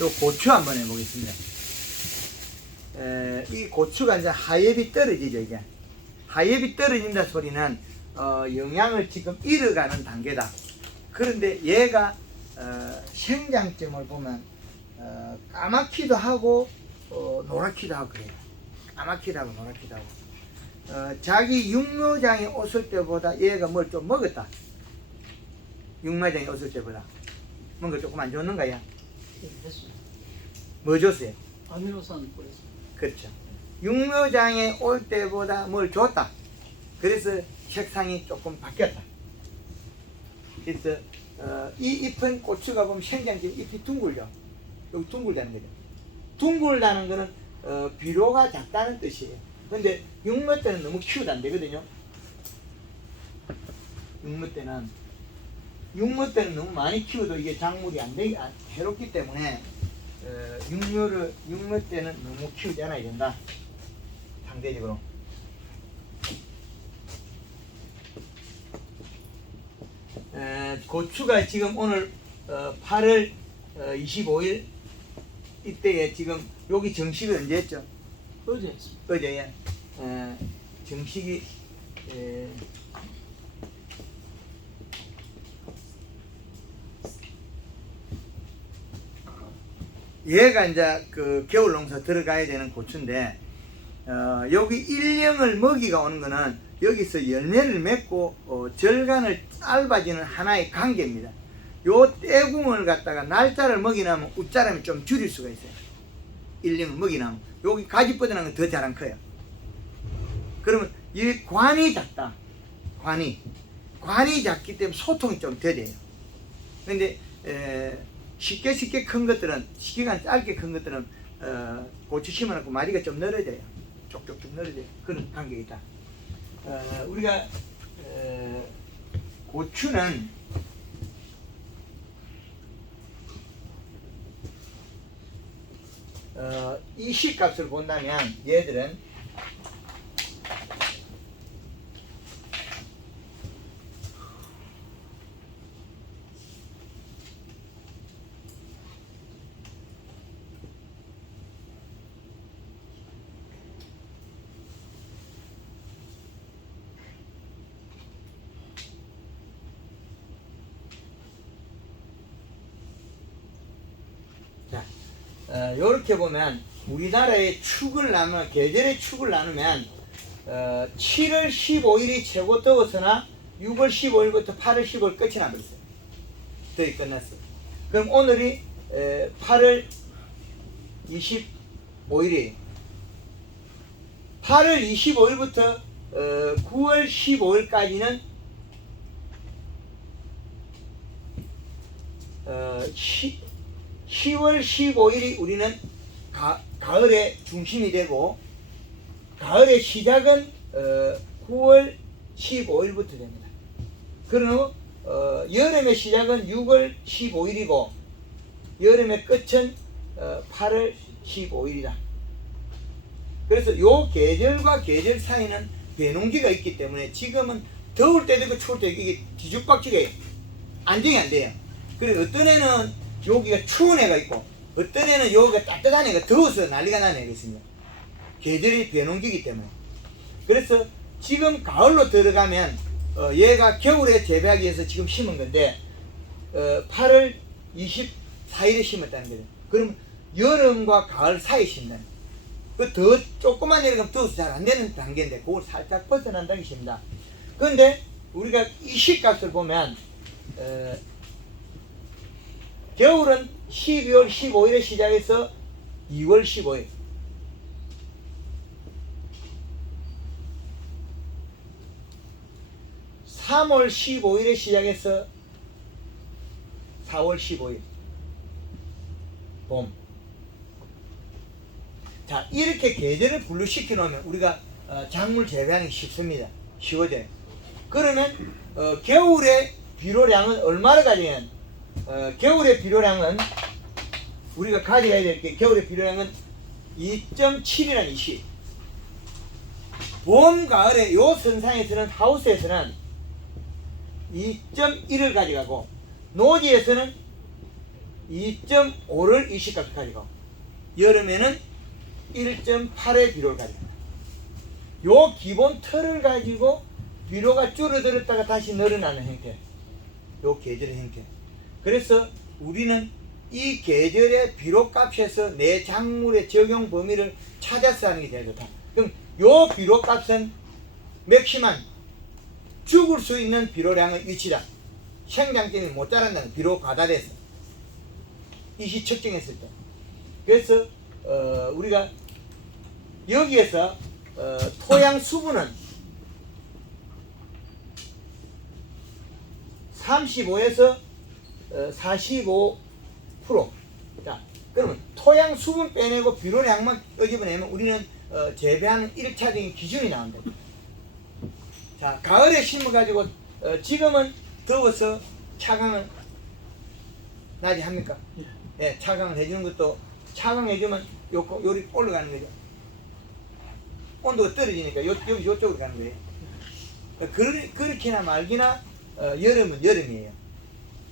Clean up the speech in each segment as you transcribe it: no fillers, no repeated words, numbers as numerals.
요 고추 한번 해보겠습니다. 이 고추가 이제 하엽이 떨어지죠. 이게 하엽이 떨어진다 소리는 영양을 지금 잃어가는 단계다. 그런데 얘가 생장점을 보면 까맣기도 하고 노랗기도 하고 그래요. 까맣기도 하고 노랗기도 하고 자기 육묘장에 왔을 때보다 얘가 뭘 좀 먹었다. 육묘장에 왔을 때보다 뭔가 조금 안 줬는가요? 뭐 줬어요? 아미노산 뿌렸습니다. 그렇죠. 육묘장에 올 때보다 뭘 줬다. 그래서 색상이 조금 바뀌었다. 그래서 이 잎은 고추가 보면 생장점 잎이 둥글죠. 여기 둥글다는 거죠. 둥글다는 거는 비료가 작다는 뜻이에요. 근데 육묘 때는 너무 키우도 안 되거든요. 육묘 때는 너무 많이 키워도 이게 작물이 안 되기 해롭기 때문에 육묘 때는 너무 키우지 않아야 된다. 상대적으로. 고추가 지금 오늘 8월 25일 이때에 지금 여기 정식을 언제 했죠? 어제 했습니다. 어제야. 정식이 얘가 이제 그 겨울 농사 들어가야 되는 고추인데 여기 일령을 먹이가 오는 거는 여기서 열매를 맺고 절간을 짧아지는 하나의 관계입니다. 요 떼궁을 갖다가 날짜를 먹이나면 웃자람이 좀 줄일 수가 있어요. 일령을 먹이나면 여기 가지 뻗어난 건 더 잘 안 커요. 그러면 이 관이 작다. 관이 작기 때문에 소통이 좀 더뎌요. 근데 쉽게 큰 것들은 시기간 짧게 큰 것들은 고추 심어놓고 마리가 좀 늘어져요. 쪽쪽쪽 늘어져요. 그런 관계가 있다. 우리가 고추는 이 시값을 본다면 얘들은 이렇게 보면 우리나라의 축을 나누면 계절의 축을 나누면 7월 15일이 최고 더웠으나 6월 15일부터 8월 15일 끝이 나버렸어요. 더위 끝났어. 그럼 오늘이 8월 25일이에요. 8월 25일부터 9월 15일까지는 10월 15일이 우리는 가을의 중심이 되고 가을의 시작은 9월 15일부터 됩니다. 그러고 여름의 시작은 6월 15일이고 여름의 끝은 8월 15일이다. 그래서 요 계절과 계절 사이는 변동기가 있기 때문에 지금은 더울 때도 있고 추울 때도 있고 이게 뒤죽박죽이에요. 안정이 안 돼요. 그리고 어떤 애는 여기가 추운 애가 있고 어떤 애는 여기가 따뜻한 애가 더워서 난리가 나는 애가 있습니다. 계절이 변동기이기 때문에. 그래서 지금 가을로 들어가면 얘가 겨울에 재배하기 위해서 지금 심은 건데 8월 24일에 심었다는 거죠. 그럼 여름과 가을 사이에 심는 그 더 조그만 애가 더워서 잘 안 되는 단계인데 그걸 살짝 벗어난다는 것입니다. 그런데 우리가 이 시값을 보면 겨울은 12월 15일에 시작해서 2월 15일 3월 15일에 시작해서 4월 15일 봄. 자, 이렇게 계절을 분류시켜 놓으면 우리가 작물 재배하는 게 쉽습니다. 쉬워져요. 그러면 겨울에 비료량은 얼마를 가지면 겨울의 비료량은 우리가 가져가야 될 게 겨울의 비료량은 2.7이라는 이시. 봄, 가을에 요 선상에서는 하우스에서는 2.1을 가져가고 노지에서는 2.5를 이식값을 가지고 여름에는 1.8의 비료를 가져간다. 요 기본 틀을 가지고 비료가 줄어들었다가 다시 늘어나는 형태. 요 계절의 형태. 그래서 우리는 이 계절의 비료값에서 내 작물의 적용 범위를 찾아서 하는 게 제일 좋다. 그럼 요 비료값은 맥시멈 죽을 수 있는 비료량의 위치다. 생장점이 못 자란다는 비료 과다돼서 이시 측정했을 때. 그래서 우리가 여기에서 토양 수분은 35에서 45%. 자, 그러면 토양 수분 빼내고 비료량만 끄집어내면 우리는 재배하는 1차적인 기준이 나온다. 자, 가을에 심어가지고 지금은 더워서 차강을 낮에 합니까? 예, 차강을 해주는 것도 차강해주면 요리 올라가는 거죠. 온도가 떨어지니까 여기 요쪽으로 가는 거예요. 그렇게나 말기나 여름은 여름이에요.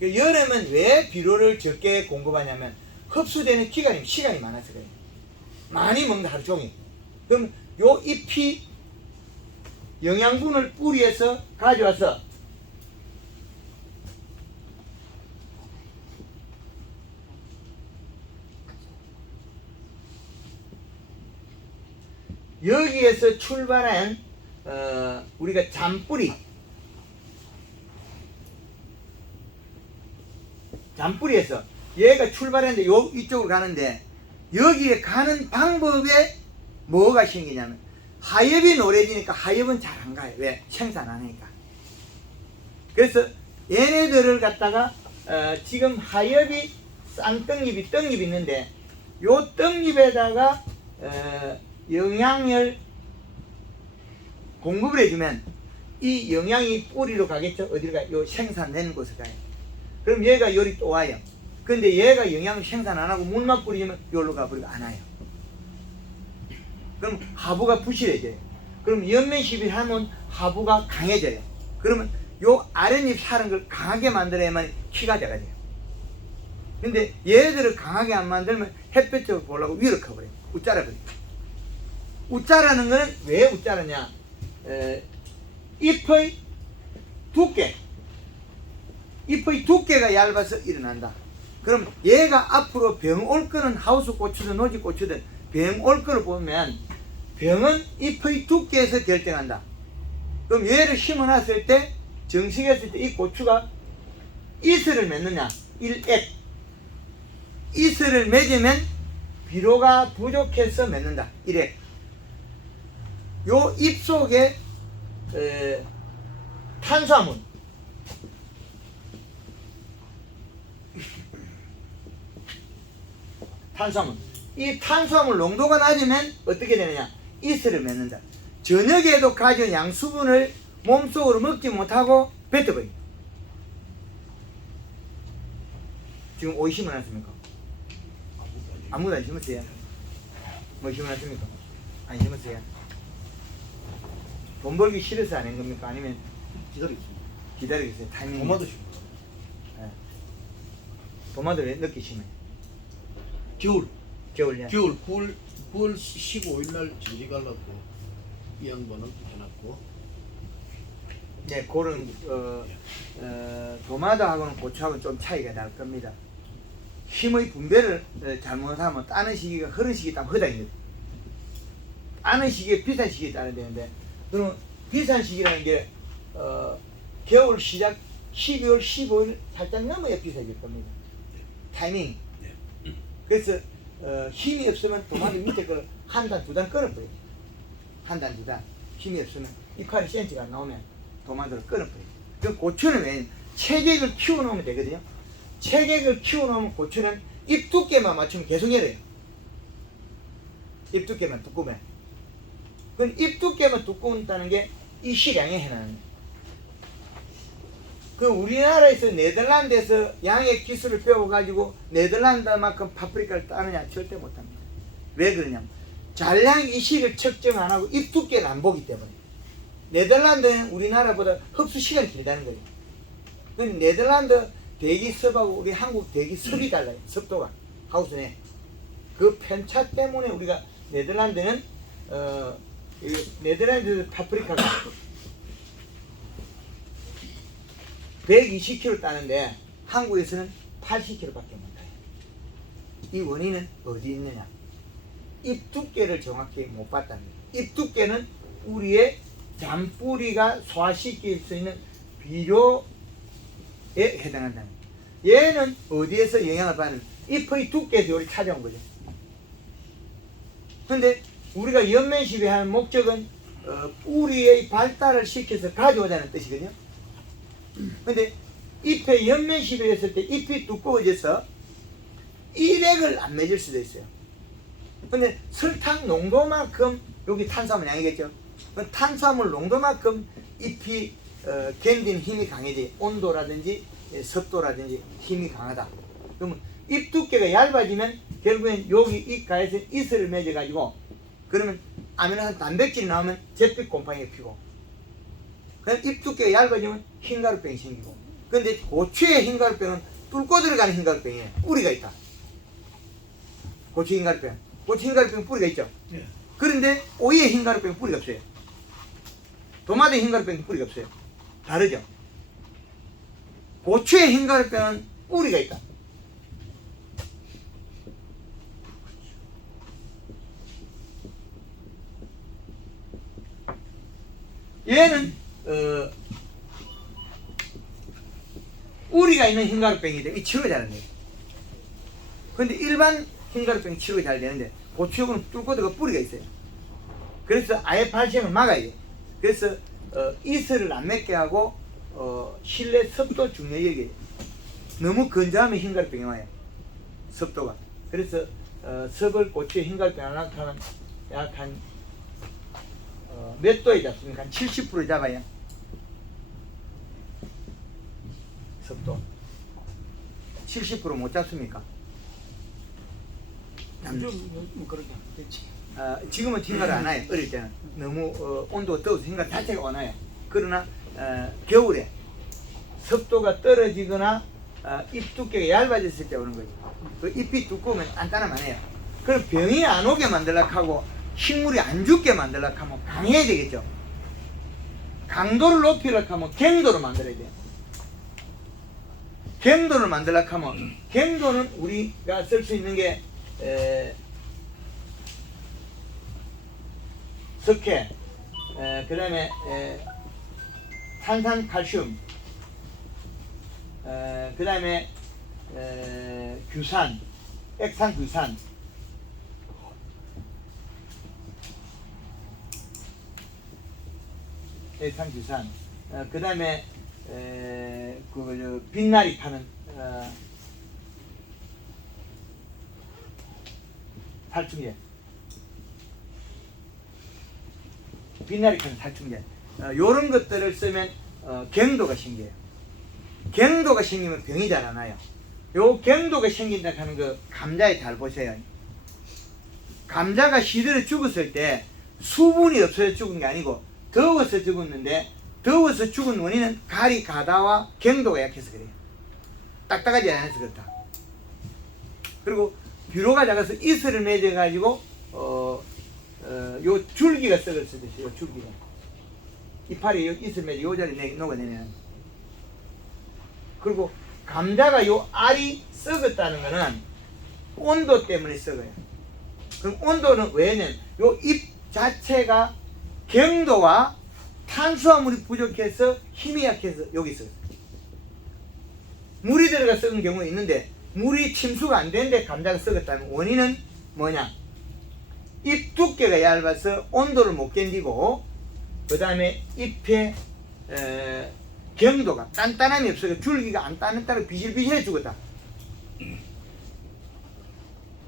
여름은 왜 비료를 적게 공급하냐면 흡수되는 시간이 많아서 그래요. 많이 먹는 하루 종일. 그럼 요 잎이 영양분을 뿌리에서 가져와서 여기에서 출발한 우리가 잔뿌리에서 얘가 출발했는데 이쪽으로 가는데 여기에 가는 방법에 뭐가 생기냐면 하엽이 노래지니까 하엽은 잘 안 가요. 왜? 생산 안 하니까. 그래서 얘네들을 갖다가 지금 하엽이 쌍떡잎이 떡잎이 있는데 요 떡잎에다가 영양을 공급을 해주면 이 영양이 뿌리로 가겠죠. 어디로 가요? 요 생산되는 곳을 가요. 그럼 얘가 요리 또 와요. 근데 얘가 영양을 생산 안 하고 물만 뿌리면 요로 가버리고 안 와요. 그럼 하부가 부실해져요. 그럼 연면시비를 하면 하부가 강해져요. 그러면 요 아랫잎 사는 걸 강하게 만들어야만 키가 작아져요. 근데 얘들을 강하게 안 만들면 햇볕 쪽을 보려고 위로 커버려요. 웃자라 버려요. 웃자라는 거는 왜 웃자라냐? 잎의 두께가 얇아서 일어난다. 그럼 얘가 앞으로 병 올 거는 하우스 고추든 노지 고추든 병 올 거를 보면 병은 잎의 두께에서 결정한다. 그럼 얘를 심어놨을 때 정식했을 때 이 고추가 이슬을 맺느냐? 1액 이슬을 맺으면 비료가 부족해서 맺는다. 1액 요 잎 속에 탄수화물 이 탄수화물 농도가 낮으면 어떻게 되느냐? 이슬을 맺는다. 저녁에도 가져온 양수분을 몸속으로 먹지 못하고 뱉어버립니다. 지금 오이 심어놨습니까? 아무도 안 심었어요? 뭐 심어놨습니까? 안 심었어요? 돈 벌기 싫어서 안 한 겁니까? 아니면 기다리겠어요? 타이밍. 도마도 심어. 네. 도마도 왜 늦게 심어요? 겨울이야? 겨울 9월 15일 날 전지 갈라고 이 양반은 해놨고. 네, 그런 도마도하고는 고추하고는 좀 차이가 날 겁니다. 힘의 분배를 잘못하면 따는 시기가 흐른 시기에 따면 허당입니다. 따는 시기에 비싼 시기에 따야 되는데 그럼 비싼 시기라는 게 겨울 시작 12월 15일 살짝 넘어야 비싸질 겁니다. 타이밍. 그래서 힘이 없으면 도마도 밑에 걸 한 단, 두 단 끊어버려요. 한 단, 두 단. 힘이 없으면 이파리 센치가 안 나오면 도마도를 끊어버려요. 그 고추는 왜 체격을 키워놓으면 되거든요. 체격을 키워놓으면 고추는 잎 두께만 맞추면 계속 열어요. 잎 두께만 두꺼우면. 그럼 잎 두께만 두꺼운다는 게 이 시량에 해나는 거예요. 그 우리나라에서 네덜란드에서 양의 기술을 배워가지고 네덜란드만큼 파프리카를 따느냐? 절대 못합니다. 왜 그러냐면 잔량 이식을 측정 안 하고 잎 두께를 안 보기 때문에. 네덜란드는 우리나라보다 흡수 시간이 길다는 거예요. 그 네덜란드 대기습하고 우리 한국 대기습이 달라요. 습도가 하우스 내. 그 편차 때문에 우리가 네덜란드는 이 네덜란드 파프리카가 120kg 따는데 한국에서는 80kg밖에 못 따요. 이 원인은 어디 있느냐? 잎 두께를 정확히 못 봤답니다. 잎 두께는 우리의 잔뿌리가 소화시킬 수 있는 비료에 해당한다. 얘는 어디에서 영향을 받는? 잎의 두께에서 요리 찾아온 거죠. 근데 우리가 연면시비하는 목적은 뿌리의 발달을 시켜서 가져오자는 뜻이거든요. 근데 잎에 연면시비를 했을 때 잎이 두꺼워져서 일액을 안 맺을 수도 있어요. 근데 설탕 농도만큼 여기 탄수화물 양이겠죠. 탄수화물 농도만큼 잎이 견디는 힘이 강해지. 온도라든지 습도라든지 힘이 강하다. 그러면 잎 두께가 얇아지면 결국엔 여기 잎 가에서 이슬을 맺어가지고 그러면 아미노산 단백질이 나오면 잿빛 곰팡이가 피고 그럼 잎 두께가 얇아지면 흰가루병이 생기고 근데 고추의 흰가루병은 뚫고 들어가는 흰가루병이에요. 뿌리가 있다. 고추 흰가루병. 고추 흰가루병 뿌리가 있죠. 예. 그런데 오이의 흰가루병 뿌리가 없어요. 도마토 흰가루병 뿌리가 없어요. 다르죠. 고추의 흰가루병은 뿌리가 있다. 얘는 뿌리가 있는 흰가루병이 되면 치료가 잘 안 돼요. 근데 일반 흰가루병이 치료가 잘 되는데 고추역은 뚫고 들어가 뿌리가 있어요. 그래서 아예 발생을 막아야 돼요. 그래서 이슬을 안 맺게 하고 실내 습도 중요하게 너무 건조하면 흰가루병이 와요. 습도가. 그래서 습을 고추에 흰가루병 안 나타나면 약 한 몇 도에 잡습니까? 한 70% 잡아야 습도 70% 못 잡습니까? 요즘 그렇게 안 됐지. 지금은 흰가루 안 와요. 어릴 때는 너무 온도가 더워서 흰가루 자체가 안 와요. 그러나 겨울에 습도가 떨어지거나 잎 두께가 얇아졌을 때 오는 거죠. 그 잎이 두꺼우면 단단하면 안 해요. 그럼 병이 안 오게 만들려고 하고 식물이 안 죽게 만들려고 하면 강해야 되겠죠. 강도를 높이려고 하면 갱도를 만들어야 돼요. 갱도를 만들려고 하면 갱도는 우리가 쓸 수 있는 게 석회, 그 다음에 탄산칼슘, 그 다음에 규산, 액산규산, 액산규산, 그 다음에 빛나리 파는 살충제, 빛나리 파는 살충제, 요런 것들을 쓰면 갱도가 생겨요. 갱도가 생기면 병이 잘 안 와요. 요 갱도가 생긴다 하는 거 감자에 잘 보세요. 감자가 시들어 죽었을 때 수분이 없어서 죽은 게 아니고 더워서 죽었는데 더워서 죽은 원인은 가리 가다와 갱도가 약해서 그래요. 딱딱하지 않아서 그렇다. 그리고 비료가 작아서 이슬을 맺어가지고 요 줄기가 썩을 수도 있어요. 요 줄기가 이파리 요 이슬 맺어 요 자리에 녹아내면 그리고 감자가 요 알이 썩었다는 거는 온도 때문에 썩어요. 그럼 온도는 왜냐면 요 잎 자체가 경도와 탄수화물이 부족해서 힘이 약해서 여기 썩었어요. 물이 들어가 썩은 경우가 있는데 물이 침수가 안 되는데 감자가 썩었다면 원인은 뭐냐? 잎 두께가 얇아서 온도를 못 견디고 그 다음에 잎의 경도가 단단함이 없어서 줄기가 안 따뜻하고 비실비실해 죽었다.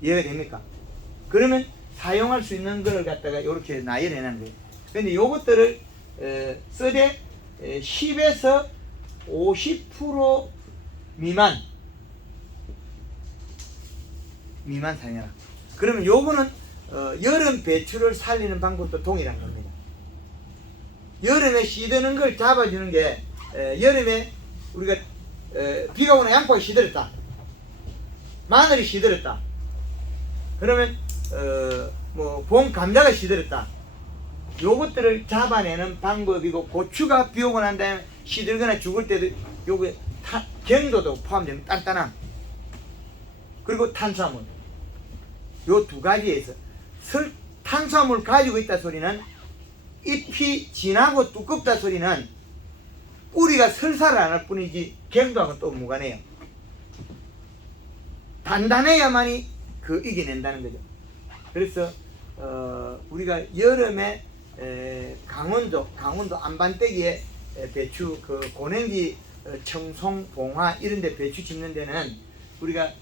이해가 됩니까? 그러면 사용할 수 있는 걸 갖다가 이렇게 나열해 놓은 거예요. 근데 요것들을 써대 10에서 50% 미만 사용해라. 그러면 요거는 여름 배출을 살리는 방법도 동일한 겁니다. 여름에 시드는 걸 잡아주는 게 여름에 우리가 비가 오는 양파가 시들었다. 마늘이 시들었다. 그러면 뭐 봄 감자가 시들었다. 요것들을 잡아내는 방법이고, 고추가 비 오고 난 다음에 시들거나 죽을 때도 요게 경도도 포함되는 단단함, 그리고 탄수화물, 요 두 가지에서 탄수화물 가지고 있다 소리는, 잎이 진하고 두껍다 소리는 뿌리가 설사를 안 할 뿐이지 경도하고는 또 무관해요. 단단해야만이 이겨낸다는 거죠. 그래서 우리가 여름에 강원도 안반대기에 배추, 고냉지, 청송, 봉화 이런데 배추 심는 데는 우리가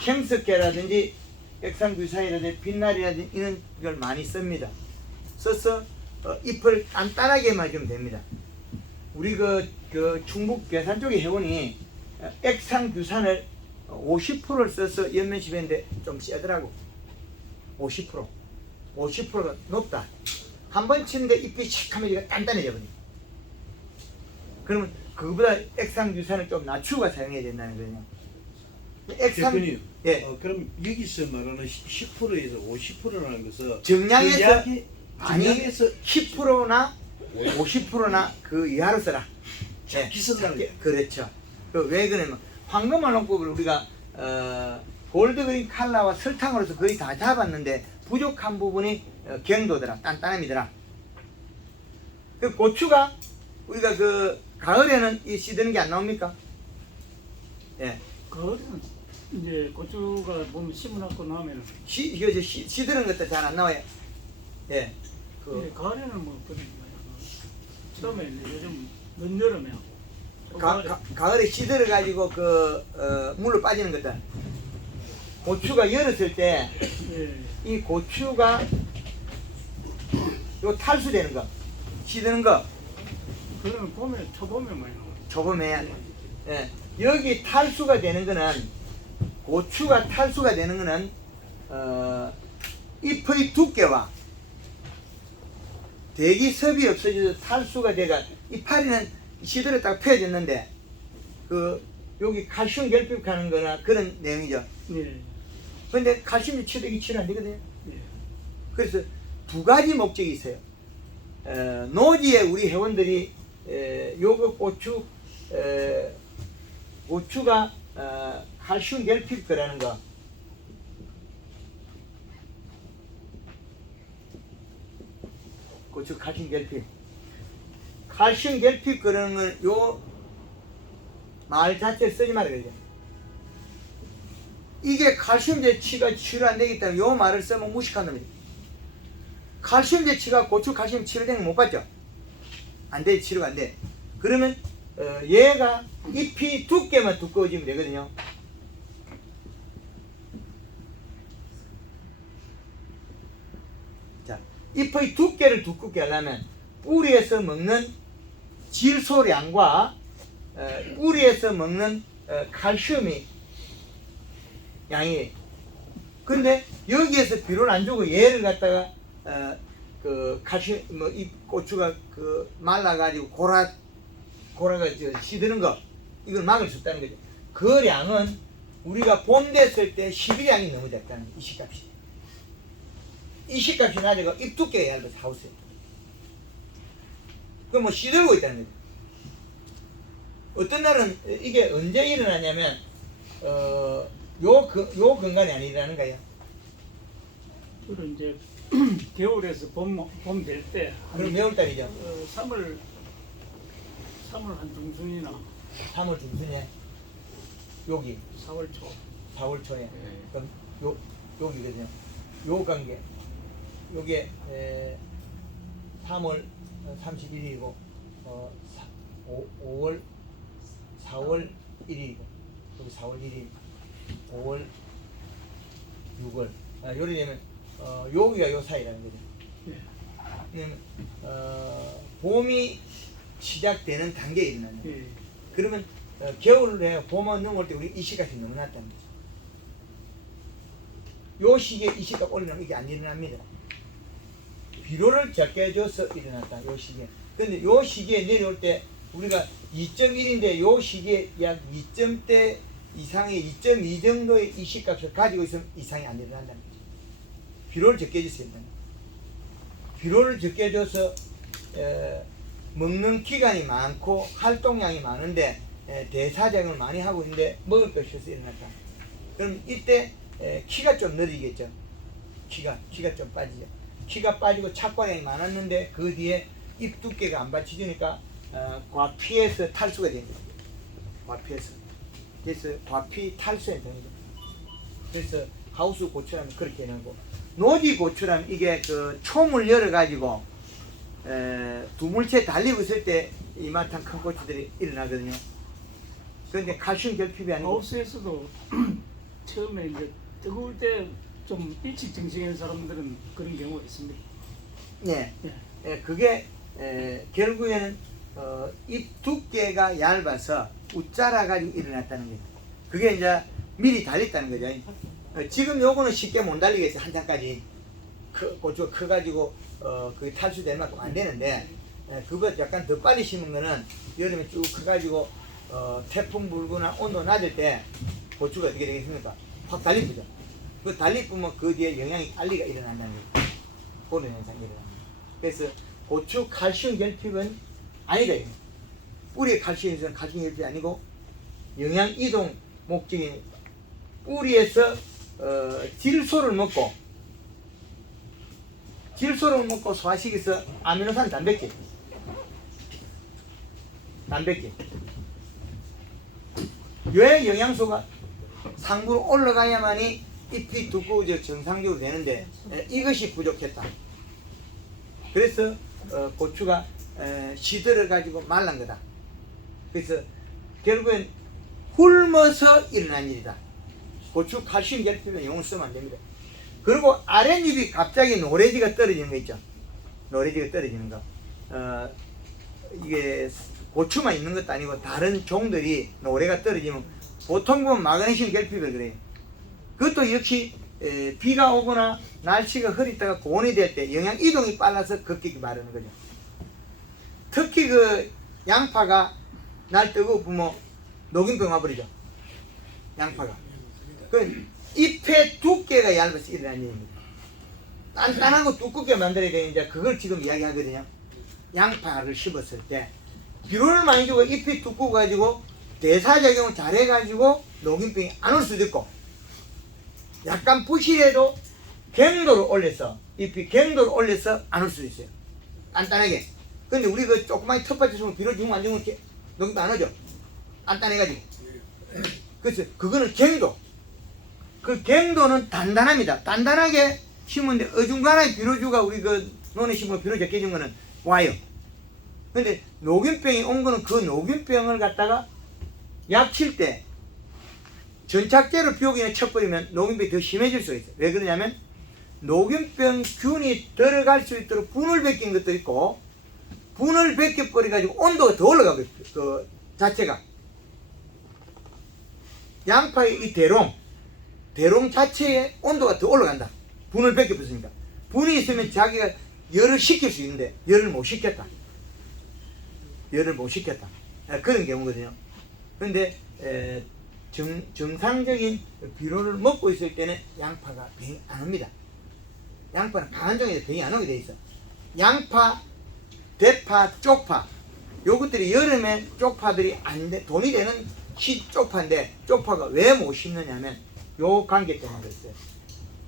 행석계라든지 액상규사이라든지 빛날이라든지 이런 걸 많이 씁니다. 써서 잎을 단단하게만 주면 됩니다. 우리 충북 괴산 쪽의 회원이 액상규산을 50%를 써서 연면십했는데 좀 세더라고. 50%가 높다. 한 번 치는데 잎이 칙하면 단단해져 버려. 그러면 그거보다 액상규산을 좀 낮추고 사용해야 된다는 거예요. 대표님, 예. 그럼 여기서 말하는 10%에서 50%라는 것은 정량에서 정량에서 10%나 50%나 그 이하로 써라. 예. 기선다는 거예요. 그렇죠. 왜 그러냐면 황금알농법을 우리가 골드그린 칼라와 설탕으로서 거의 다 잡았는데 부족한 부분이 경도더라, 단단함이더라. 그 고추가 우리가 가을에는 이 시드는 게 안 나옵니까? 예. 가을에는 이제 고추가 보면 심어놓고 나면은 시드는 것도 잘 안 나와요. 예. 예, 가을에는 뭐 그런 거예요. 처음에 이제 요즘 늦여름에 가을에 시들어 가지고 물로 빠지는 것들. 고추가 열었을 때 이 예. 고추가 요 탈수되는 거, 시드는 거, 그러면 초봄에 많이 나와요. 초봄에. 예. 여기 탈수가 되는 거는, 고추가 탈수가 되는 거는 잎의 두께와 대기섭이 없어져서 탈수가 돼가 이파리는 시들었다가 펴졌는데 여기 칼슘 결핍하는 거나 그런 내용이죠. 예. 근데 칼슘이 치료되기 치료 안 되거든요. 예. 그래서 두 가지 목적이 있어요. 노지에 우리 회원들이 요거 고추가 칼슘 결핍 거라는 거, 고추 칼슘 결핍, 그러는 건 요 말 자체를 쓰지 말아야 되죠. 이게 칼슘제 치가 치료 안 되기 때문에 요 말을 쓰면 무식한 놈이죠. 칼슘제 치가 고추 칼슘 치료된 거 못 봤죠? 안 돼, 치료가 안 돼. 그러면 얘가 잎이 두께만 두꺼워지면 되거든요. 자, 잎의 두께를 두껍게 하려면 뿌리에서 먹는 질소량과 뿌리에서 먹는 칼슘이 양이. 근데 여기에서 비료를 안 주고 얘를 갖다가 칼슘 이 고추가 말라가지고 고라가 시드는 거, 이걸 막을 수 없다는 거죠. 그 량은 우리가 봄 됐을 때 11량이 너무 작다는 거예요. 이식값이. 이식값이 낮아가 잎 두께가 얇아서 하우스에. 그럼 뭐 시들고 있다는 거죠. 어떤 날은 이게 언제 일어나냐면 요 근간이 아니라는 거예요. 주로 이제 겨울에서 봄 될 때 그럼 매울달이죠. 3월 한 중순이나 3월 중순에 여기 4월 초. 4월 초에. 예. 그럼 여기거든요. 요 관계. 요게 3월 31일이고 5월 4월 1일이고 여기 4월 1일 5월 6월 요리 되면 여기가 요 사이라는 거죠. 예. 봄이 시작되는 단계에 일어나는 거예요. 예. 그러면 겨울에 봄은 넘어올 때 우리 이식값이 너무 낮다는 거죠. 요 시기에 이식값 올리면 이게 안 일어납니다. 비료를 적게 줘서 일어났다. 요 시기에. 근데 요 시기에 내려올 때 우리가 2.1인데 요 시기에 약 2점대 이상의 2.2 정도의 이식값을 가지고 있으면 이상이 안 일어난다는 거죠. 비료를 적게 해줬어야 된다. 비료를 적게 해줘서 먹는 기간이 많고 활동량이 많은데 대사작용을 많이 하고 있는데 먹을 것이 없어서 일어났다. 그럼 이때 키가 좀 느리겠죠. 키가 좀 빠지죠. 키가 빠지고 착과량이 많았는데 그 뒤에 잎 두께가 안 받쳐주니까 과피에서 탈수가 된 거죠. 과피에서. 그래서 과피 탈수에 되는 거죠. 그래서 하우스 고추라면 그렇게 하고, 노지 고추라면 이게 그 촘을 열어가지고 두 물체 달리고 있을 때 이만한 큰 고추들이 일어나거든요. 그런데 칼슘 결핍이 아니고 하우스에서도 처음에 이제 뜨거울 때 좀 일찍 증식한 사람들은 그런 경우가 있습니다. 네. 예. 그게 결국에는 잎 두께가 얇아서 웃자라 가지고 일어났다는 거죠. 그게 이제 미리 달렸다는 거죠. 지금 요거는 쉽게 못 달리겠어요. 한창까지 고추가 커가지고 그 탈수될 만큼 안 되는데, 그거 약간 더 빨리 심은 거는 여름에 쭉 커가지고 태풍 불거나 온도 낮을 때 고추가 어떻게 되겠습니까? 확 달리쁘죠. 그 달리쁘면 그 뒤에 영양이 빨리가 일어난다는 거죠. 그런 현상이 일어납니다. 그래서 고추 칼슘 결핍은 아니다. 뿌리의 칼슘은 칼슘 결핍이 아니고 영양 이동 목적인 뿌리에서 질소를 먹고 소화시켜서 아미노산 단백질 왜 영양소가 상부로 올라가야만이 잎이 두꺼워져 정상적으로 되는데 이것이 부족했다. 그래서 고추가 시들어 가지고 말란 거다. 그래서 결국엔 굶어서 일어난 일이다. 고추 칼슘 결핍은 용을 쓰면 안 됩니다. 그리고 아랫잎이 갑자기 노래지가 떨어지는 거 있죠. 노래지가 떨어지는 거. 이게 고추만 있는 것도 아니고 다른 종들이 노래가 떨어지면 보통 보면 마그네슘 결핍을 그래요. 그것도 역시 비가 오거나 날씨가 흐리다가 고온이 될 때 영양 이동이 빨라서 급격히 마르는 거죠. 특히 그 양파가 날 뜨거우면 녹균병 와버리죠. 양파가. 그 잎의 두께가 얇아서 일어나는 일입니다. 단단하고 두껍게 만들어야 되는데 그걸 지금 이야기하거든요. 양파를 심었을 때 비료를 많이 주고 잎이 두꺼워 가지고 대사작용을 잘해 가지고 녹균병이 안 올 수도 있고, 약간 부실해도 갱도를 올려서 잎이 갱도를 올려서 안 올 수도 있어요. 단단하게. 근데 우리 그 조그마한 텃밭에 주면 비료 주면 안 주면 이렇게 녹균 안 오죠. 단단해가지고. 그래서 그거는 갱도. 그 갱도는 단단합니다. 단단하게 심은데 어중간하게 비료주가 우리 그 논에 심으면 비료 적게 준 거는 와요. 근데 녹균병이 온 거는 그 녹균병을 갖다가 약칠 때 전착제로 비옥이나 쳐버리면 녹균병이 더 심해질 수가 있어요. 왜 그러냐면 녹균병 균이 들어갈 수 있도록 분을 벗긴 것도 있고, 분을 벗겨버려가지고 온도가 더 올라가고 있어요. 그 자체가. 양파의 이 대롱 자체의 온도가 더 올라간다. 분을 벗겨버렸으니까. 분이 있으면 자기가 열을 식힐 수 있는데 열을 못 식혔다. 그런 경우거든요. 그런데 정상적인 비료를 먹고 있을 때는 양파가 병이 안 옵니다. 양파는 강한 종인데 병이 안 오게 돼 있어. 양파, 대파, 쪽파, 요것들이 여름에 쪽파들이 돈이 되는 쪽파인데 쪽파가 왜 못 심느냐면 요 관계 때문에 그랬어요.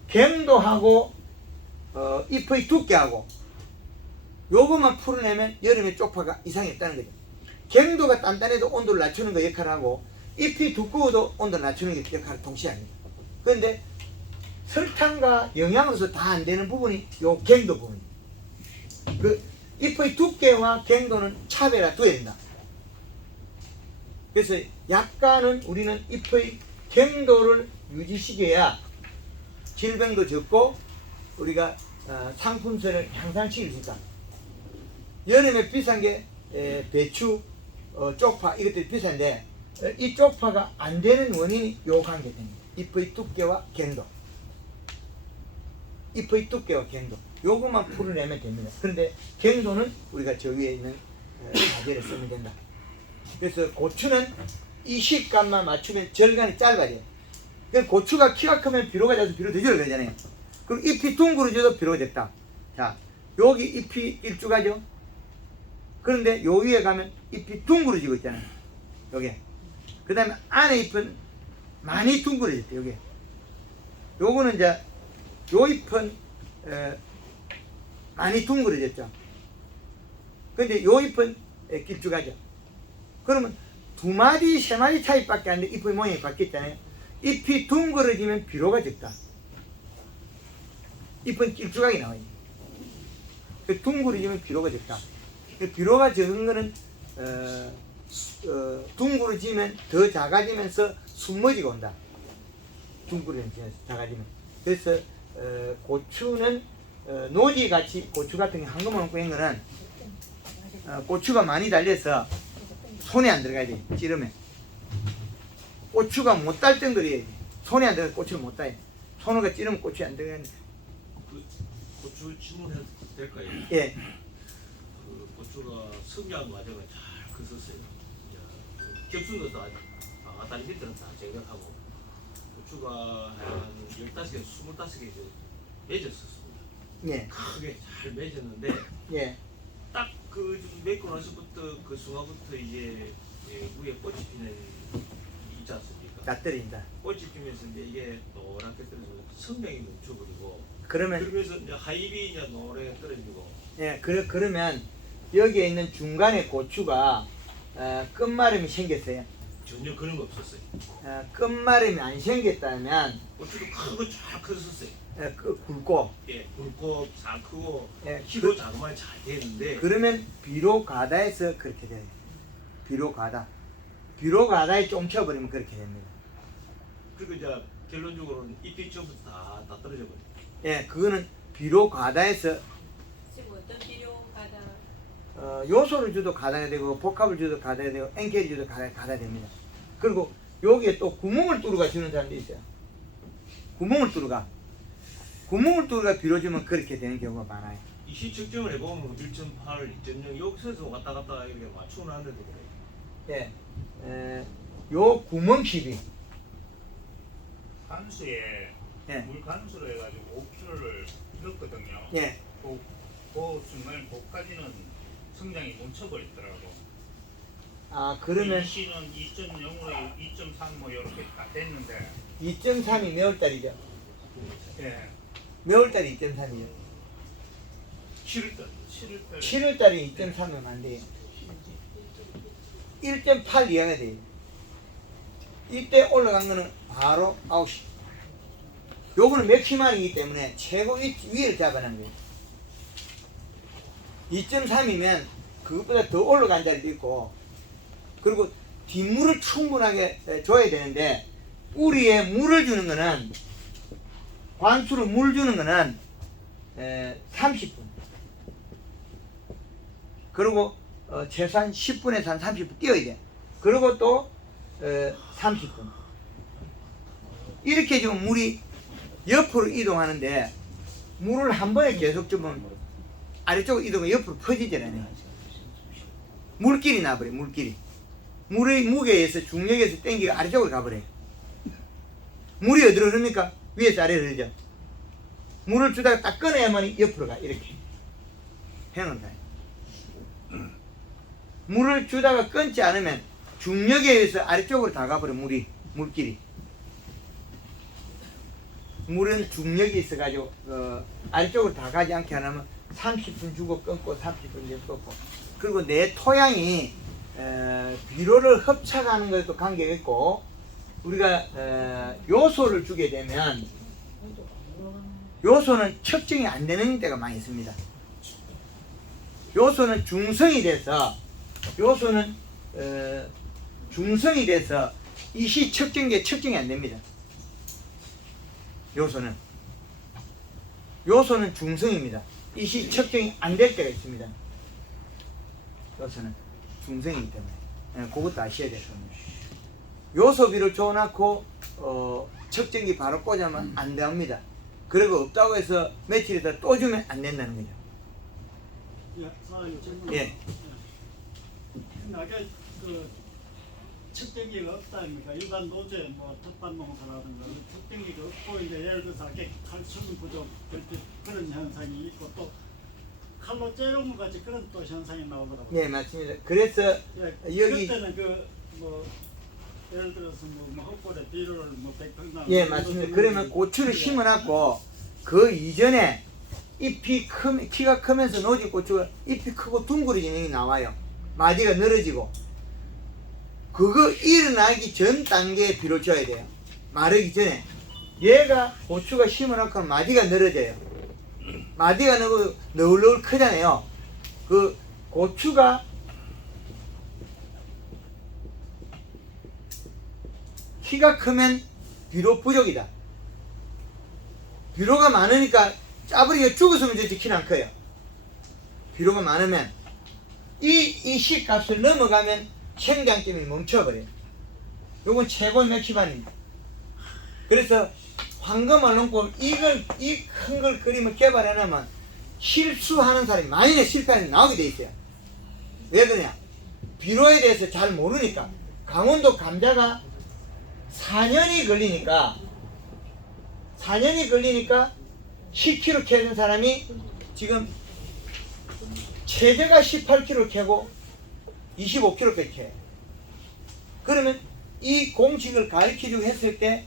갱도하고 잎의 두께하고 요것만 풀어내면 여름에 쪽파가 이상이 없다는 거죠. 갱도가 단단해도 온도를 낮추는 거 역할을 하고, 잎이 두꺼워도 온도를 낮추는 게 역할을 동시에 합니다. 그런데 설탕과 영양으로서 다 안 되는 부분이 요 갱도 부분입니다. 그 잎의 두께와 갱도는 차별화 둬야 된다. 그래서 약간은 우리는 잎의 갱도를 유지시켜야 질병도 적고 우리가 상품성을 향상시킬 수 있다. 여름에 비싼 게 배추, 쪽파 이것들이 비싼데 이 쪽파가 안 되는 원인이 요 관계됩니다. 잎의 두께와 갱도. 요것만 풀어내면 됩니다. 그런데 갱도는 우리가 저 위에 있는 가지를 쓰면 된다. 그래서 고추는 이 식감만 맞추면 절간이 짧아져요. 그래서 고추가 키가 크면 비료가 작아서 비료 더 줄어들잖아요. 그리고 잎이 둥그러져도 비료가 적다. 자, 여기 잎이 일쭉하죠. 그런데 요 위에 가면 잎이 둥그러지고 있잖아요. 요게. 그 다음에 안에 잎은 많이 둥그러졌대. 요게. 요거는 이제 요 잎은 많이 둥그러졌죠. 근데 요 잎은 길쭉하죠. 그러면 두 마디, 세 마디 차이밖에 안 돼. 잎의 모양이 바뀌었잖아요. 잎이 둥그러지면 비료가 적다. 잎은 길쭉하게 나와요. 둥그러지면 비료가 적다. 비료가 적은 거는 둥그러지면 더 작아지면서 숨머지고 온다. 둥그러지면서 작아지면. 그래서 고추는 노지같이 고추 같은 게 한꺼번에 꽂은 거는 고추가 많이 달려서 손에 안 들어가야 돼. 찌르면 고추가 못 달 정도로 해야지. 손에 안 들어가 고추를 못 따요. 손으로 찌르면 고추에 안 들어가는데. 그 고추 질문해도 될까요? 예. 그 고추가 성장 과정을 잘 거쳤어요. 겹순도 다 다리 밑에는 다 제거하고 고추가 한 15개, 25개 맺었었습니다. 예. 크게 잘 맺었는데 예. 딱 그 맺고 나서부터 그 순간부터 이제 위에 꽃이 피는 있지 않습니까? 낯들입니다. 꽃이 피면서 이제 이게 노랗게 떨어지고 성명이 멈춰버리고 그러면 그러면서 이제 하잎이 이제 노랗게 떨어지고 예, 그러면 여기에 있는 중간에 고추가 끝마름이 생겼어요. 전혀 그런 거 없었어요. 끝마름이 안 생겼다면 고추도 크고 쫙 컸었어요. 굵고 예, 굵고 잘 크고 예, 키도 자그마치 잘 되는데 그러면 비료 과다해서 그렇게 돼요. 비료 과다. 비료 과다에 쫑쳐버리면 그렇게 됩니다. 그리고 이제 결론적으로는 잎이 전부 다 떨어져 버려요. 예, 그거는 비료 과다해서 지금 어떤 비료 가다 요소를 줘도 과다가 되고 복합을 줘도 과다가 되고 엔케를 줘도 과다가 됩니다. 그리고 여기에 또 구멍을 뚫어가 주는 사람도 있어요. 구멍을 뚫어가 비료 주면 그렇게 되는 경우가 많아요. 이 시측정을 해보면 1.8, 2.0 여기서 왔다 갔다 이렇게 맞춰놨는데도 그래요. 예, 요 구멍 시비. 간수에 예. 물 간수로 해가지고 5kg를 넣었거든요. 예. 그 순간 거기까지는 성장이 멈춰버리더라고. 아, 그러면 씨는 2.0으로 2.3 뭐 이렇게 다 됐는데 2.3이 몇 월달이죠? 예. 몇 월달이 2.3이죠? 7월달 7월달 7월달이 2.3이면 안 돼요. 1.8 이하가 돼요. 이때 올라간 거는 바로 아웃이. 요거는 맥시멀이기 때문에 최고 위를 잡아내는 거예요. 2.3이면 그것보다 더 올라간 자리도 있고, 그리고 뒷물을 충분하게 줘야 되는데, 뿌리에 물을 주는 거는, 관수로 물 주는 거는 30분. 그리고 최소한 10분에서 한 30분 뛰어야 돼. 그리고 또 30분. 이렇게 지금 물이 옆으로 이동하는데, 물을 한 번에 계속 주면 아래쪽으로 이동해 옆으로 퍼지잖아요. 물길이 나버려. 물길이. 물의 무게에 의해서 중력에서 땡기가 아래쪽으로 가버려요. 물이 어디로 흐릅니까? 위에서 아래로 흐르죠. 물을 주다가 딱 꺼내야만 옆으로 가. 이렇게 해놓은 거예요. 물을 주다가 끊지 않으면 중력에 의해서 아래쪽으로 다 가버려. 물길이. 물은 중력이 있어가지고 아래쪽으로 다 가지 않게 하려면 30분 주고 끊고 30분 주고 끊고. 그리고 내 토양이 비료를 흡착하는 것도 관계가 있고, 우리가 요소를 주게 되면 요소는 측정이 안 되는 때가 많이 있습니다. 요소는 중성이 돼서 이시 측정기에 측정이 안 됩니다. 요소는 중성입니다. 이시 측정이 안 될 때가 있습니다. 요소는 중성이기 때문에 그것도 아셔야 될 겁니다. 요소비를 줘놓고 측정기 바로 꽂으면 안 됩니다. 그리고 없다고 해서 며칠 있다 또 주면 안 된다는 거죠. 예, 사장님 질문. 예. 나게 그 측정기가 없다 아닙니까? 일반 노제 뭐 텃밭 농사라든가 측정기가 없고 이제 예를 들어서 칼슘 부족 그런 현상이 있고 또 칼로 째려온 것 같이 그런 또 현상이 나오더라고요. 네, 맞습니다. 그래서 예, 여기 그때는 뭐 예를 들어서 뭐 헛골에 비료를 뭐 100평당 예, 맞습니다. 그러면 고추를 심어놨고 그 이전에 키가 크면서 노지 고추가 잎이 크고 둥그러지는 게 나와요. 마디가 늘어지고 그거 일어나기 전 단계에 비료 줘야 돼요. 마르기 전에. 얘가 고추가 심어놓고 마디가 늘어져요. 마디가 너울너울 크잖아요. 그 고추가 키가 크면 비료 부족이다. 비료가 많으니까 짜버리가 죽었으면 좋지 키는 안 커요. 비료가 많으면 이 씨값을 넘어가면 생장점이 멈춰버려요. 요건 최고 맥시반입니다. 그래서 황금을 넘고 이걸 이 큰 걸 그림을 개발해놓으면 실수하는 사람이 많이 실패하는 나오게 돼 있어요. 왜 그러냐? 비료에 대해서 잘 모르니까. 강원도 감자가 4년이 걸리니까 10kg 캐는 사람이 지금 최저가 18kg 캐고 25kg까지 캐요. 그러면 이 공식을 가르쳐주고 했을 때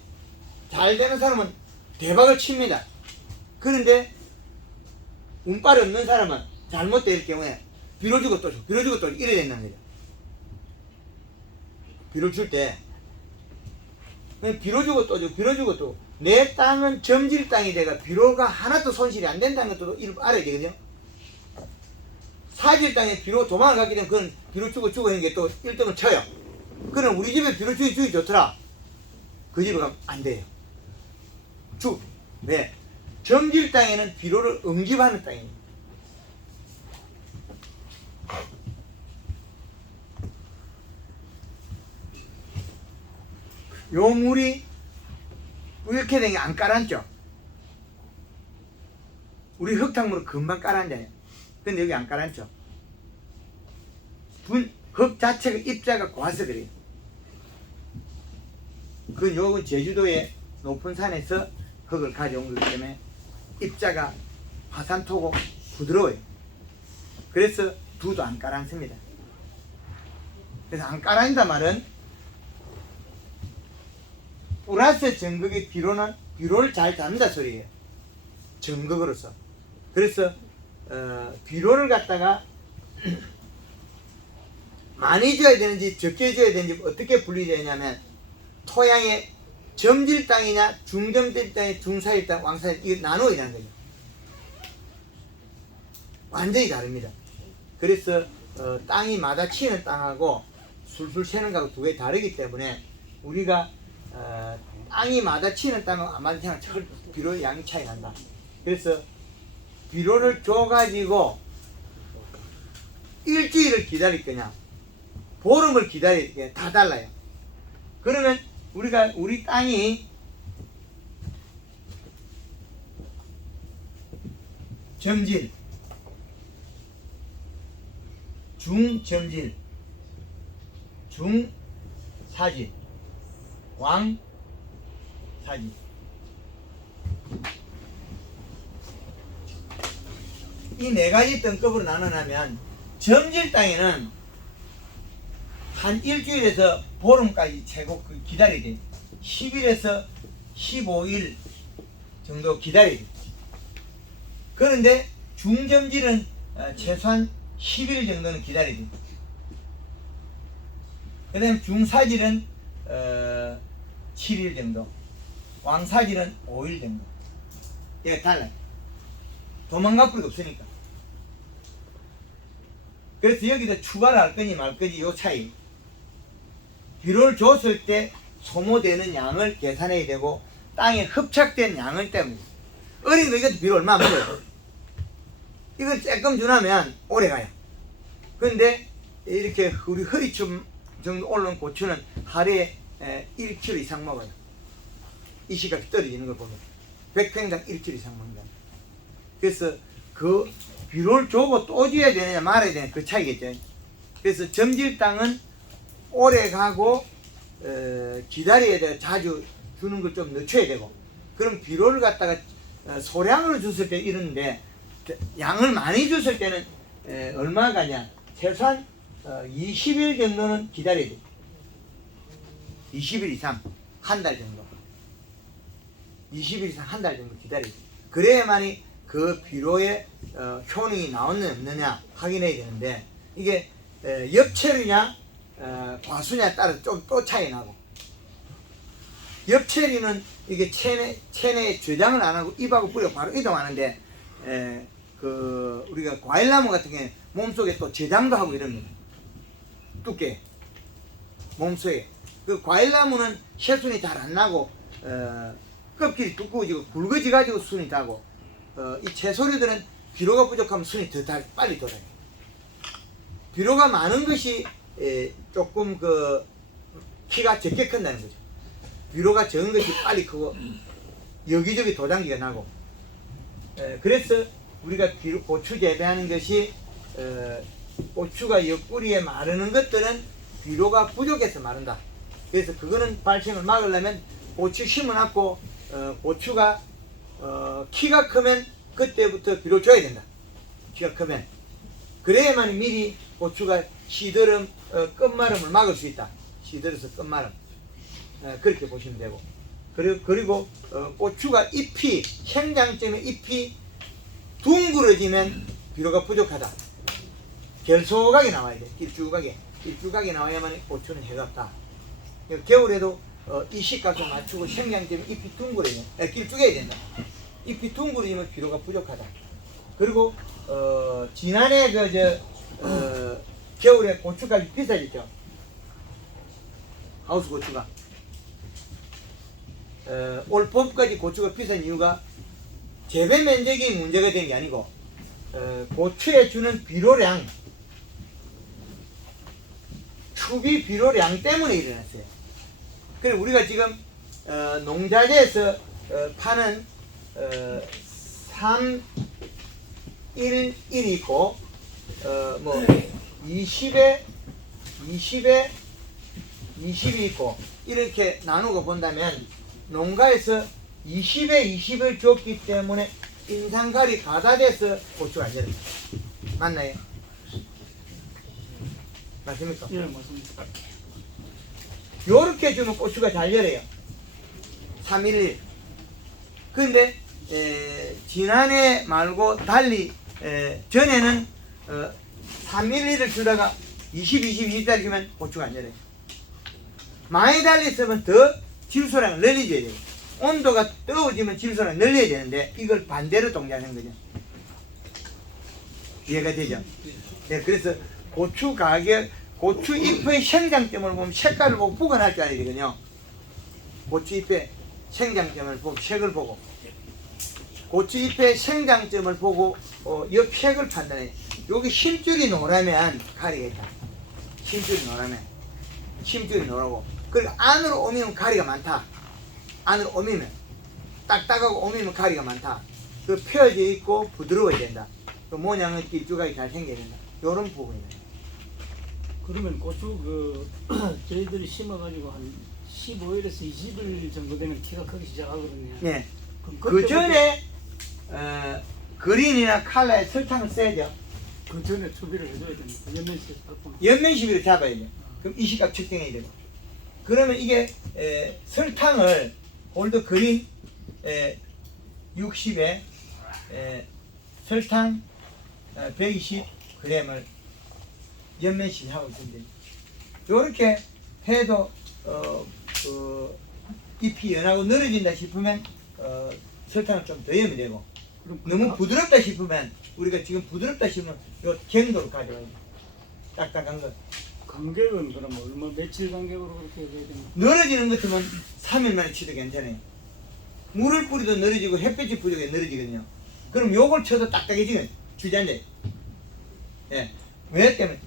잘 되는 사람은 대박을 칩니다. 그런데 운빨이 없는 사람은 잘못될 경우에 비료 주고 또 줘, 비료 주고 또 이래 된다는 거죠. 비료 줄 때 비료 주고 또 줘, 비료 주고 또 내 땅은 점질 땅이 돼가 비료가 하나도 손실이 안 된다는 것도 알아야 되거든요. 사질 땅에 비료 도망을 가게 되면 그건 비료 주고 하는 게 또 1등을 쳐요. 그럼 우리 집에 비료 주기 좋더라. 그 집에 가면 안 돼요. 왜? 점질 땅에는 비료를 응집하는 땅이에요. 요 물이 이렇게 된 게 안 깔았죠? 우리 흙탕물은 금방 깔았잖아요. 근데 여기 안 깔았죠? 흙 자체가 입자가 고와서 그래요. 그 요건 제주도의 높은 산에서 흙을 가져온 거기 때문에 입자가 화산토고 부드러워요. 그래서 두도 안 깔았습니다. 그래서 안 깔아진다 말은 플러스 전극의 비료를 잘 잡는다 소리예요. 전극으로서. 그래서 비료를 갖다가 많이 줘야 되는지 적게 줘야 되는지 어떻게 분리되냐면 토양의 점질 땅이냐 중점질 땅이냐 중사질 땅 왕사질 이거 나눠야 되는 거죠. 완전히 다릅니다. 그래서 땅이 마다치는 땅하고 술술 새는 거하고 두 개 다르기 때문에 우리가 땅이 마다치는 땅하고 안 마다치는 땅은 비료 양이 차이 난다. 그래서 비료를 줘가지고 일주일을 기다릴 거냐 보름을 기다릴 거냐 다 달라요. 그러면 우리 땅이 점질, 중점질, 중사질, 왕사질. 이 네 가지 등급으로 나눠나면 점질 땅에는 한 일주일에서 보름까지 최고 기다려야 돼. 10일에서 15일 정도 기다려야 돼. 그런데 중점질은 최소한 10일 정도는 기다려야 돼. 그 다음에 중사질은 7일 정도, 왕사질은 5일 정도. 이게 달라요. 도망갈 필요가 없으니까. 그래서 여기서 추가를 할 거니 말 거니 요 차이. 비료를 줬을 때 소모되는 양을 계산해야 되고 땅에 흡착된 양을 때문에 어린 거 이것도 비료 얼마 안 먹어요. 이건 조금 주나면 오래 가요. 그런데 이렇게 우리 허리춤 정도 올라온 고추는 하루에 1kg 이상 먹어요. 이 시각이 떨어지는 걸 보면 100평당 1kg 이상 먹는다. 그래서 그 비료를 주고 또 줘야 되느냐 말아야 되느냐 그 차이겠죠. 그래서 점질 땅은 오래 가고 기다려야 돼. 자주 주는 걸 좀 늦춰야 되고. 그럼 비료를 갖다가 소량으로 줬을 때 이러는데 양을 많이 줬을 때는 얼마 가냐? 최소한 20일 정도는 기다려야 돼. 20일 이상 한 달 정도. 20일 이상 한 달 정도 기다려야 돼. 그래야만이 그 비료의 효능이 나오느냐 없느냐 확인해야 되는데 이게 엽체류냐 과수냐에 따라 좀 또 차이 나고 엽체류는 이게 체내에 저장을 안 하고 입하고 뿌려 바로 이동하는데 그 우리가 과일나무 같은 경우에 몸속에 또 저장도 하고 이럽니다. 두께 몸속에 그 과일나무는 새순이 잘 안 나고 껍질이 두꺼워지고 굵어져 가지고 순이 나고 이 채소류들은 비료가 부족하면 순이 더 빨리 돌아요. 비료가 많은 것이 조금 그 키가 적게 큰다는 거죠. 비료가 적은 것이 빨리 크고 여기저기 도장기가 나고 그래서 우리가 고추 재배하는 것이 고추가 옆구리에 마르는 것들은 비료가 부족해서 마른다. 그래서 그거는 발생을 막으려면 고추 심어놨고 고추가 키가 크면 그때부터 비료 줘야 된다. 키가 크면 그래야만 미리 고추가 시드름 끝마름을 막을 수 있다. 시들어서 끝마름 그렇게 보시면 되고 그리고 고추가 잎이 생장점의 잎이 둥그러지면 비료가 부족하다. 결소각이 나와야 돼. 길쭉하게 나와야만 고추는 해가 없다. 겨울에도 이 식값을 맞추고 생장점의 잎이 둥그러지면 길쭉해야 된다. 잎이 둥그러지면 비료가 부족하다. 그리고 지난해 겨울에 고추값이 비싸졌죠. 하우스 고추가 올 봄까지 고추가 비싼 이유가 재배 면적이 문제가 된 게 아니고 고추에 주는 비료량 추비 비료량 때문에 일어났어요. 그래서 우리가 지금 농자재에서 파는 311이 있고 뭐 20에 20이 있고 이렇게 나누고 본다면 농가에서 20에 20을 줬기 때문에 인상갈이 가다돼서 고추가 안 열어요. 맞나요? 맞습니까? 예, 맞습니다. 요렇게 주면 고추가 잘 열어요. 311. 근데 지난해 말고 달리 전에는 311을 주다가 20달 주면 고추가 안 열어요. 많이 달렸으면 더 질소량을 늘려줘야 돼요. 온도가 뜨거워지면 질소량을 늘려야 되는데 이걸 반대로 동작하는 거죠. 이해가 되죠? 네, 그래서 고추 가격, 고추 잎의 생장점을 보면 색깔을 보고 구분할 줄 알아야 되거든요. 고추 잎의 생장점을 보고 색을 보고 고추 잎의 생장점을 보고 옆 색을 판단해. 여기 심줄이 노라면 가리가 있다. 심줄이 노라면 심줄이 노라고. 그리고 안으로 오면 가리가 많다. 안으로 오면 딱딱하고 오면 가리가 많다. 그 펴져 있고 부드러워야 된다. 그 모양은 길쭉하게 잘 생겨야 된다. 요런 부분이다. 그러면 고추 저희들이 심어가지고 한 15일에서 20일 정도 되면 키가 크기 시작하거든요. 네. 그럼 그 그때부터- 전에 그린이나 칼라에 설탕을 써야죠. 그 전에 추비를 해줘야 됩니다. 연면식 살포. 연면 시비를 잡아야 돼요. 그럼 이 시값 측정해야 되고. 그러면 이게 설탕을 골드 그린 60에 설탕 120g을 연면 시비하고 있습니다. 요렇게 해도 그 잎이 연하고 늘어진다 싶으면 설탕을 좀 더 넣으면 되고 그럼 너무 부드럽다 싶으면 우리가 지금 부드럽다 싶으면 요 갱도로 가져와야 돼. 딱딱한 거. 간격은 그럼 얼마 며칠 간격으로 그렇게 해야 됩니까? 늘어지는 것 같으면 3일 만에 치도 괜찮아요. 물을 뿌리도 늘어지고 햇볕이 부족해 늘어지거든요. 그럼 요걸 쳐도 딱딱해지면 주저앉아요. 예. 왜 때문에?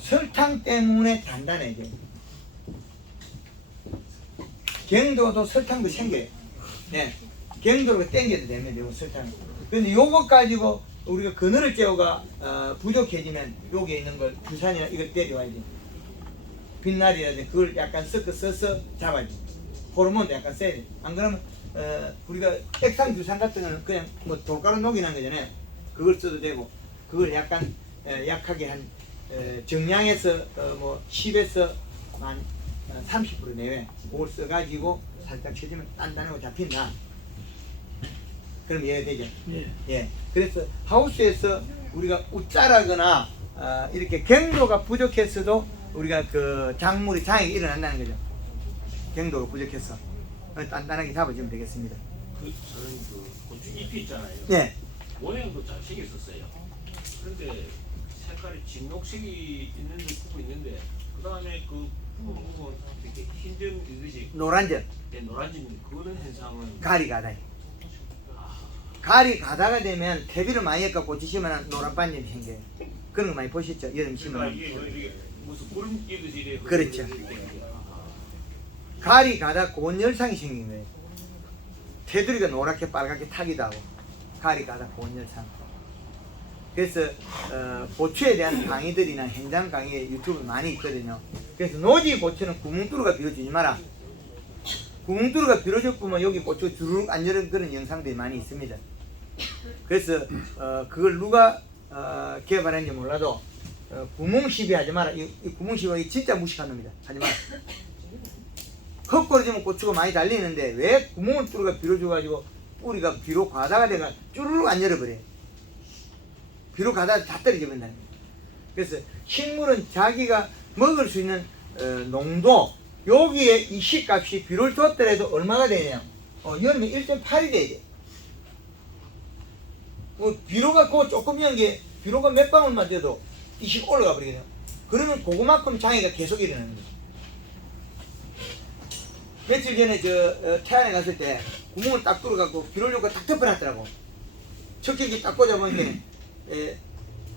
설탕 때문에 단단해져요. 갱도도 설탕도 생겨요. 예. 갱도로 땡겨도 되면 되고 설탕. 근데 요것 가지고 우리가 그늘을 째우가 부족해지면 여기에 있는 걸 주산이나 이걸 때려와야지. 빛날이라든지 그걸 약간 써서 잡아야 돼. 호르몬도 약간 써야 돼. 안 그러면 우리가 액상주산 같은 거는 그냥 뭐 돌가루 녹이는 거잖아요. 그걸 써도 되고 그걸 약간 약하게 한 정량에서 뭐 10에서 한 30% 내외 그걸 써가지고 살짝 쳐주면 단단하고 잡힌다. 그럼 이해가 되죠? 예. 예. 그래서 하우스에서 우리가 웃자라거나 이렇게 경도가 부족했어도 우리가 그 작물이 장애가 일어난다는 거죠. 경도가 부족해서 단단하게 잡아주면 되겠습니다. 저는 그 고추 잎이 있잖아요. 네. 모양도 잘생겼었어요. 그런데 색깔이 진녹색이 있는 부분 있는데 그 다음에 그 부분 이렇게 흰점 이것이 노란점 노란점 그런 현상은 가리 가다. 가리 가다가 되면 퇴비를 많이 해서 꽂히시면 노란 반점이 생겨요. 그런 거 많이 보셨죠? 여름 그러니까 심으면. 이게 무슨 구름 끼듯이 이래 그렇죠. 가리 가다 고온 열상이 생긴 거예요. 테두리가 노랗게 빨갛게 타기도 하고 가리 가다 고온 열상. 그래서 고추에 대한 강의들이나 현장 강의 유튜브 많이 있거든요. 그래서 노지 고추는 구멍뚫어가 빌어주지 마라. 구멍뚫어가 빌어줬구면 여기 고추 주르륵 안 열은 그런 영상들이 많이 있습니다. 그래서 그걸 누가 개발했는지 몰라도 구멍 시비 하지 마라. 이 구멍 시비 진짜 무식한 놈이다. 하지 마라. 헛걸어지면 고추가 많이 달리는데 왜 구멍을 뚫어가 빌어줘가지고 뿌리가 비로 가다가 내가 쭈르륵 안 열어버려요. 비로 가다가 다 떨어져 버린다는 거예요. 그래서 식물은 자기가 먹을 수 있는 농도 여기에 이 시값이 비를 줬더라도 얼마가 되냐? 여름에 1.8이 돼야 돼. 비료가 그 조금 연게 비료가 몇 방울만 돼도 20 올라가 버리거든요. 그러면 그거만큼 장애가 계속 일어나는 거죠. 며칠 전에 태안에 갔을 때 구멍을 딱 뚫어갖고 비료료가 딱 덮어놨더라고. 척경기 딱 꽂아보니까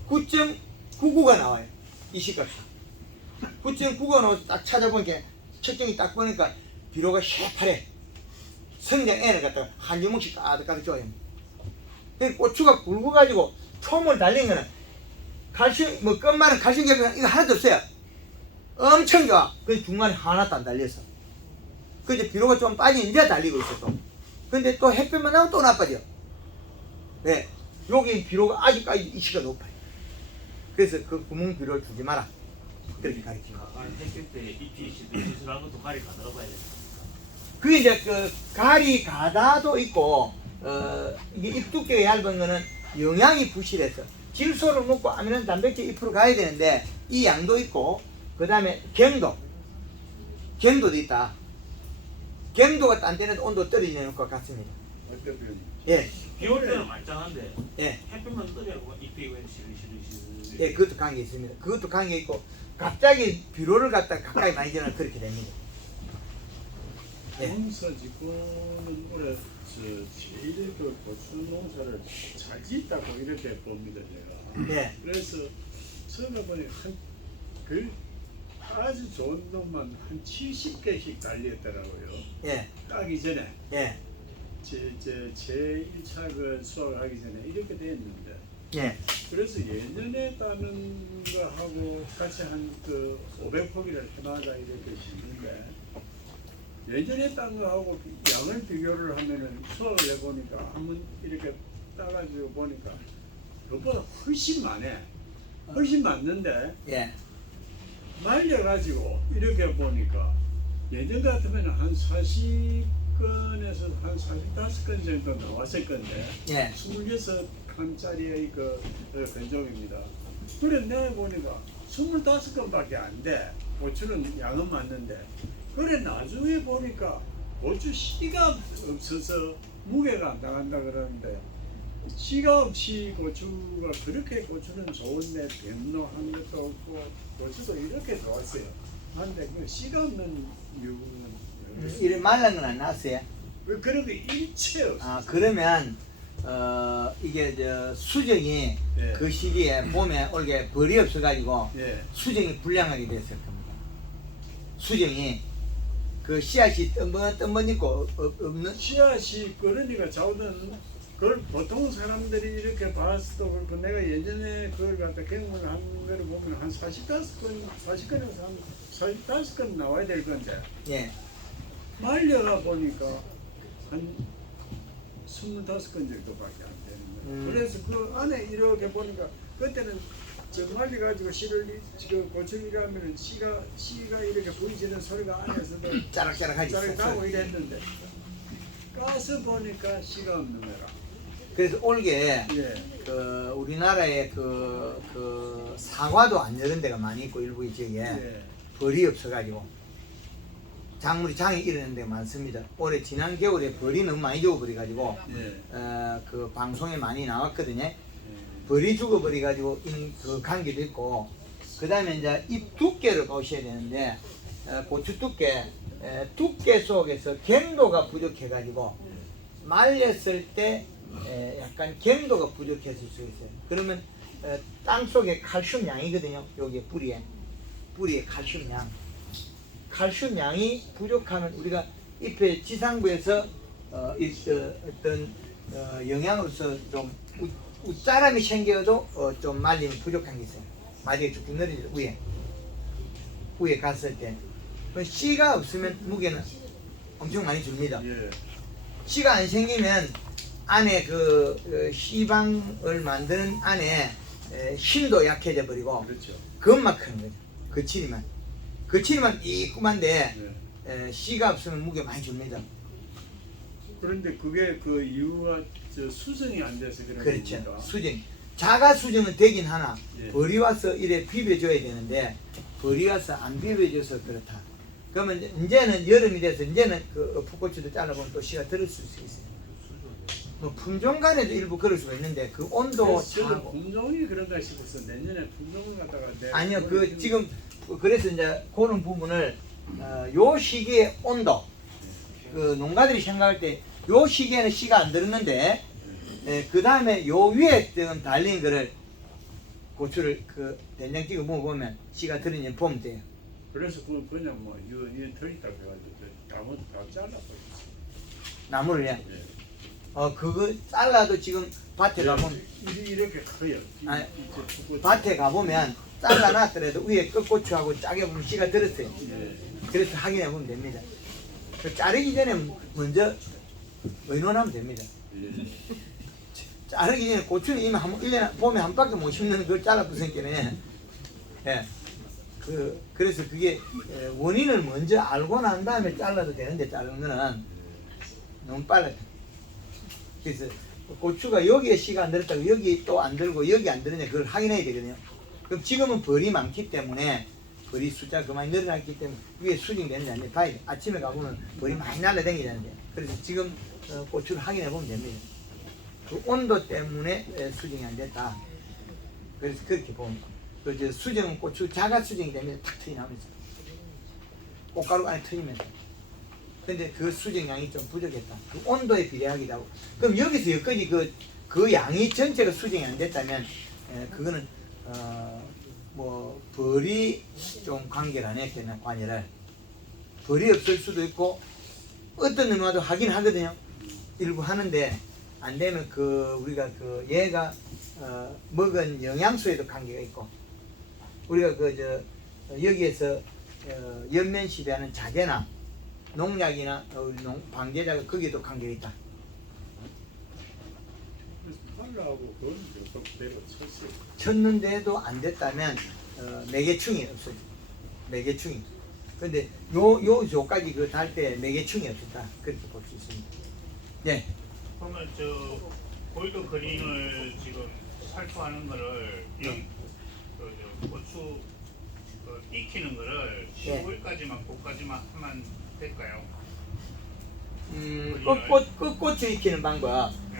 9.99가 나와요. 이 시값이. 9.99가 나와서 딱 찾아보니까 척경이 딱 보니까 비료가 새파래. 성장 애를 갖다가 한 주먹씩 가득가득 줘요. 고추가 굵어가지고 폼을 달린 거는 칼슘, 뭐 끝말은 칼슘 결핍 이거 하나도 없어요. 엄청 좋아. 그 중간에 하나도 안 달려서. 그 이제 비료가 좀 빠지면 이제 달리고 있어 또. 근데 또 햇볕만 나오면 또 나빠져. 왜? 여기 비료가 아직까지 이치가 높아요. 그래서 그 구멍 비료를 주지 마라. 그렇게 가르치고. 햇볕 때 잎이 시들시들한 것도 가리 가다가 봐야 된다. 그게 이제 그 가리 가다도 있고 이게 잎 두께가 얇은 거는 영양이 부실해서 질소를 먹고 아미노 단백질 잎으로 가야 되는데 이 양도 있고 그 다음에 경도도 있다. 경도가 딴 때는 온도 떨어지는 것 같습니다. 예, 비 올 때는 말짱한데 예, 햇볕만 뜨면 잎이 그냥 시들시들. 예, 그것도 관계 있습니다. 그것도 관계 있고 갑자기 비료를 갖다 가까이 많이 지면 그렇게 됩니다. 예. 농사 짓고는 올해 제일 그 고추 농사를 잘 짓다고 이렇게 봅니다 제가. 예, 그래서 처음에 보니 그 아주 좋은 놈만 한 70개씩 달렸더라고요. 예, 따기 전에 예, 제 1차 그 수확하기 전에 이렇게 됐는데 예, 그래서 예년에 따는 거하고 같이 한 그 500포기를 해마다 이렇게 심는데 예전에 딴 거하고 양을 비교를 하면은 수확을 해보니까 한번 이렇게 따가지고 보니까 그것보다 훨씬 많네. 훨씬 많는데 예, 말려가지고 이렇게 보니까 예전 같으면 한 40건에서 한 45건 정도 나왔을 건데 예, 26칸짜리의 그 건종입니다. 그래 내가 보니까 25건밖에 안 돼. 고추는 양은 맞는데 그래 나중에 보니까 고추 씨가 없어서 무게가 안 나간다 그러는데 씨가 없이 고추가 그렇게 고추는 좋은데 병노한 것도 없고 고추도 이렇게 좋았어요. 그런데 그 씨가 없는 이유는 이래 말란 건 안 나왔어요? 왜 그런 게 일체 없어요. 아 그러면 이게 수정이 예. 그 시기에 봄에 올게 벌이 없어가지고 예. 수정이 불량하게 됐을 겁니다. 수정이 그 씨앗이 뜬번 있고 없는 씨앗이 그러니까 자우든 그걸 보통 사람들이 이렇게 봤어도 그렇고 내가 예전에 그걸 갖다 경험을 한 거를 보면 한 40건에서 한 45건 나와야 될 건데 예. 말려라 보니까 한 25건 정도밖에 안 되는 거예요. 그래서 그 안에 이렇게 보니까 그때는 저 말려가지고 씨를 그 고추기가 하면은 씨가 이렇게 부딪히는 소리가 안에서도 짜락짜락하지. 짜락하고 이랬는데 까서 보니까 씨가 없는 거라. 그래서 올게 예. 그 우리나라에 그 사과도 안 여는 데가 많이 있고 일부 지역에 예. 벌이 없어가지고 장이 일어나는 데가 많습니다. 올해 지난 겨울에 벌이 너무 많이 죽어버려가지고 예. 그 방송에 많이 나왔거든요. 벌이 죽어버려가지고 그 관계도 있고 그 다음에 이제 잎 두께를 보셔야 되는데 고추 두께 속에서 갱도가 부족해가지고 말렸을 때 약간 갱도가 부족했을 수 있어요. 그러면 땅 속에 칼슘 양이거든요. 여기 뿌리에 칼슘 양이 부족하면 우리가 잎의 지상부에서 어떤 영양으로서 좀 웃자람이 생겨도 좀 말림이 부족한 게 있어요. 마디가 쭉쭉 내려져 위에 갔을 때 씨가 없으면 무게는 엄청 많이 줍니다. 예. 씨가 안 생기면 안에 그 씨방을 만드는 안에 힘도 약해져 버리고 그렇죠. 그것만 크는 거죠. 거칠이만 이꾸만데 예. 씨가 없으면 무게 많이 줍니다. 그런데 그게 그 이유가 저 수정이 안 돼서 그런 그렇죠. 겁니까? 수정. 자가 수정은 되긴 하나 예. 벌이 와서 이래 비벼줘야 되는데 벌이 와서 안 비벼줘서 그렇다. 그러면 이제는 여름이 돼서 이제는 그 풋고추도 잘라보면 또 씨가 들을 수 있어요. 뭐 품종간에도 일부 그럴 수가 있는데 그 온도 그래서 저는 차고 품종이 그런가 싶어서 내년에 품종을 갖다가 아니요 그 지금 그래서 이제 그런 부분을 요 시기의 온도 그 농가들이 생각할 때 요 시기에는 씨가 안 들었는데 그 다음에 요 위에 지금 달린 거를 고추를 그 된장 찍어 먹어보면 씨가 들었는지 보면 돼요. 그래서 그 그냥 뭐 이거 더 있다고 해가지고 다 잘라버렸어요. 나무를요. 예. 그거 잘라도 지금 밭에 가보면 이렇게 커요. 아니, 이제 풋고추. 밭에 가보면 잘라놨더라도 위에 끝고추하고 짜게 보면 씨가 들었어요. 예. 그래서 확인해 보면 됩니다. 그 자르기 전에 먼저 의논하면 됩니다. 예. 자르기 전에 고추는 이미 1년에 봄에 한 바퀴 못 심는 걸 잘라 부으니까 예. 그래서 그게 원인을 먼저 알고 난 다음에 잘라도 되는데 자르는 거는 너무 빨라요. 그래서 고추가 여기에 씨가 안 들었다고 여기 또 안 들고 여기 안 들었냐 그걸 확인해야 되거든요. 그럼 지금은 벌이 많기 때문에 벌이 숫자가 그만이 늘어났기 때문에 위에 수정되는지 안 되는지 봐야 돼. 아침에 가보면 벌이 많이 날아다니는데 그래서 지금 고추를 확인해 보면 됩니다. 그 온도 때문에 수정이 안 됐다. 그래서 그렇게 보면 그 수정 고추 자가 수정이 되면 탁 트이 나오면서 꽃가루 안에 트이면서 근데 그 수정량이 좀 부족했다. 그 온도에 비례하기도 하고 그럼 여기서 여기까지 그 양이 전체가 수정이 안 됐다면 그거는 뭐 벌이 좀 관계를 안 했겠나 관여를 벌이 없을 수도 있고 어떤 놈이 와도 하긴 하거든요. 일부 하는데 안 되면 우리가 얘가 먹은 영양소에도 관계가 있고 우리가 여기에서 연면 시비하는 자재나 농약이나 방제자가 거기에도 관계가 있다. 빨라하고 그건 또 그대로 쳤어요. 쳤는데도 안 됐다면 매개충이 없어요. 매개충이. 근데 요 조까지 달 때 매개충이 없었다. 그렇게 볼 수 있습니다. 네. 그러면 저 골드 그린을 지금 살포하는 거를 저 고추 익히는 거를 15일까지만 그까지만 하면 될까요? 끝고추 익히는 방법. 네.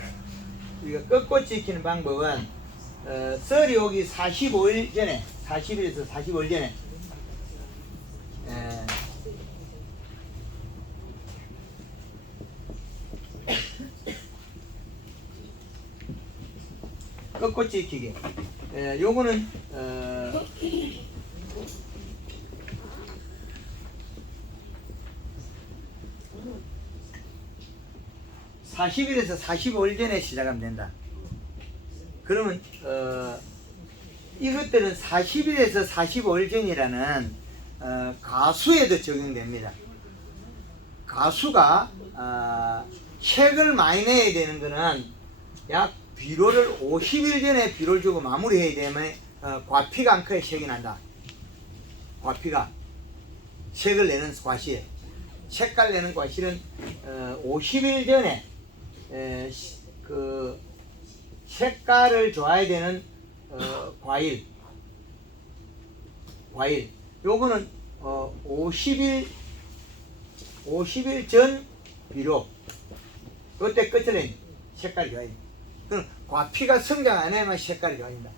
우리가 끝고추 익히는 방법은 썰이 오기 45일 전에 40일에서 45일 전에 끝고추 익히기. 요거는 40일에서 45일 전에 시작하면 된다. 그러면 이것들은 40일에서 45일 전이라는 가수에도 적용됩니다. 가수가 색을 많이 내야 되는 거는 약 비료를 50일 전에 비료를 주고 마무리해야 되면 과피가 안 크게 색이 난다. 과피가 색을 내는 과실, 색깔 내는 과실은 50일 전에 그 색깔을 줘야 되는 과일 요거는 50일 전 비료 그때 끝을 색깔이 좋아야 돼. 그럼 과피가 성장 안 해야만 색깔이 좋아진다.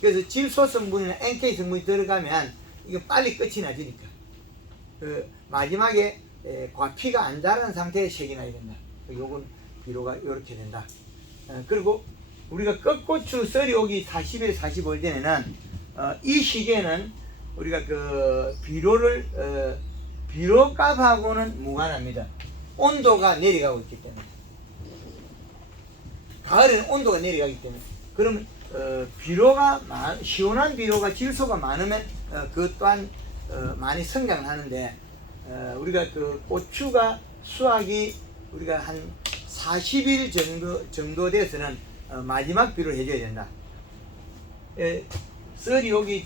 그래서 질소 성분이나 NK 성분이 들어가면 이거 빨리 끝이 나지니까 그 마지막에 과피가 안 자란 상태에 색이 나야 된다. 요건 비료가 이렇게 된다. 그리고 우리가 끝고추 썰이 오기 40일 45일 전에는 이 시기에는 우리가 그 비료를 비료값하고는 무관합니다. 온도가 내려가고 있기 때문에 가을에는 온도가 내려가기 때문에 그러면 비료가 시원한 비료가 질소가 많으면 그것 또한 많이 성장을 하는데 우리가 그 고추가 수확이 우리가 한 40일 정도 돼서는 마지막 비료를 해줘야 된다. 썰이 여기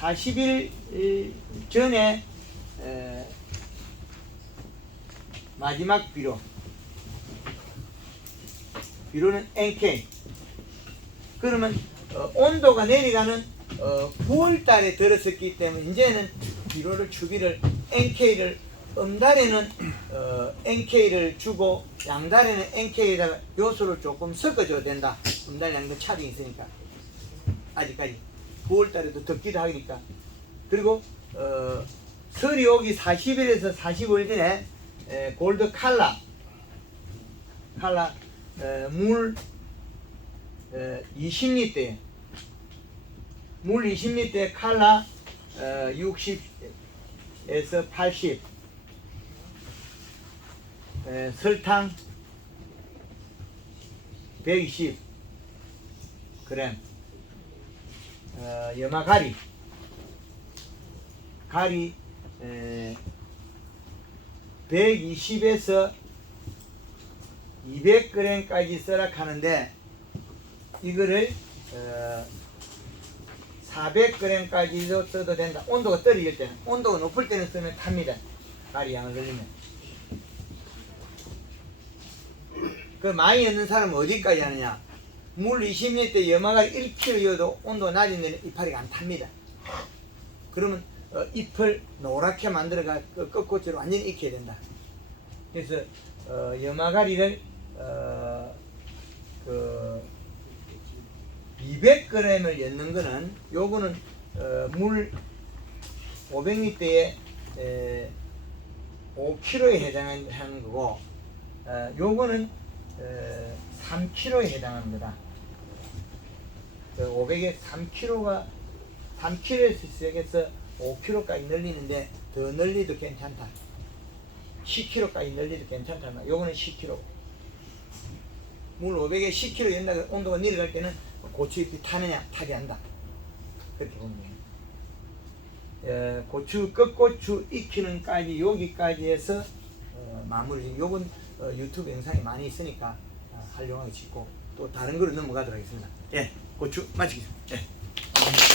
40일 전에 마지막 비료는 NK. 그러면 온도가 내려가는 9월 달에 들었었기 때문에 이제는 비료를 주기를 NK를 음달에는 NK를 주고 양달에는 NK에다가 요소를 조금 섞어줘야 된다. 음달 양도 차이 있으니까 아직까지 9월 달에도 덥기도 하니까. 그리고 설이 오기 40일에서 45일 전에 골드 칼라 물 20리터에 물 20리터에 칼라 60에서 80 설탕 120g 염화가리 가리 120에서 200g까지 써라 하는데 이거를 400g까지도 써도 된다. 온도가 떨어질 때는, 온도가 높을 때는 쓰면 탑니다. 가리 양을 걸리면. 그 많이 넣는 사람은 어디까지 하느냐? 물 20리터 염화가리 1kg여도 온도가 낮은 데는 이파리가 안 탑니다. 그러면 잎을 노랗게 만들어가 끝고추로 완전히 익혀야 된다. 그래서 염화가리를 200g을 엮는 거는 요거는 물 500리터에 5kg에 해당하는 거고 요거는 3kg에 해당합니다. 500에 3kg에서 시작해서 5kg까지 늘리는데 더 늘리도 괜찮다. 10kg까지 늘리도 괜찮다. 요거는 10kg. 물 500에 10kg 연다가 온도가 내려갈 때는 고추잎이 타느냐 타지 않는다. 그렇게 보면 돼요. 고추 끝고추 익히는까지 여기까지 해서 마무리. 요건 유튜브 영상이 많이 있으니까 활용하고 싶고 또 다른 거로 넘어가도록 하겠습니다. 예, 고추 마치겠습니다. 예.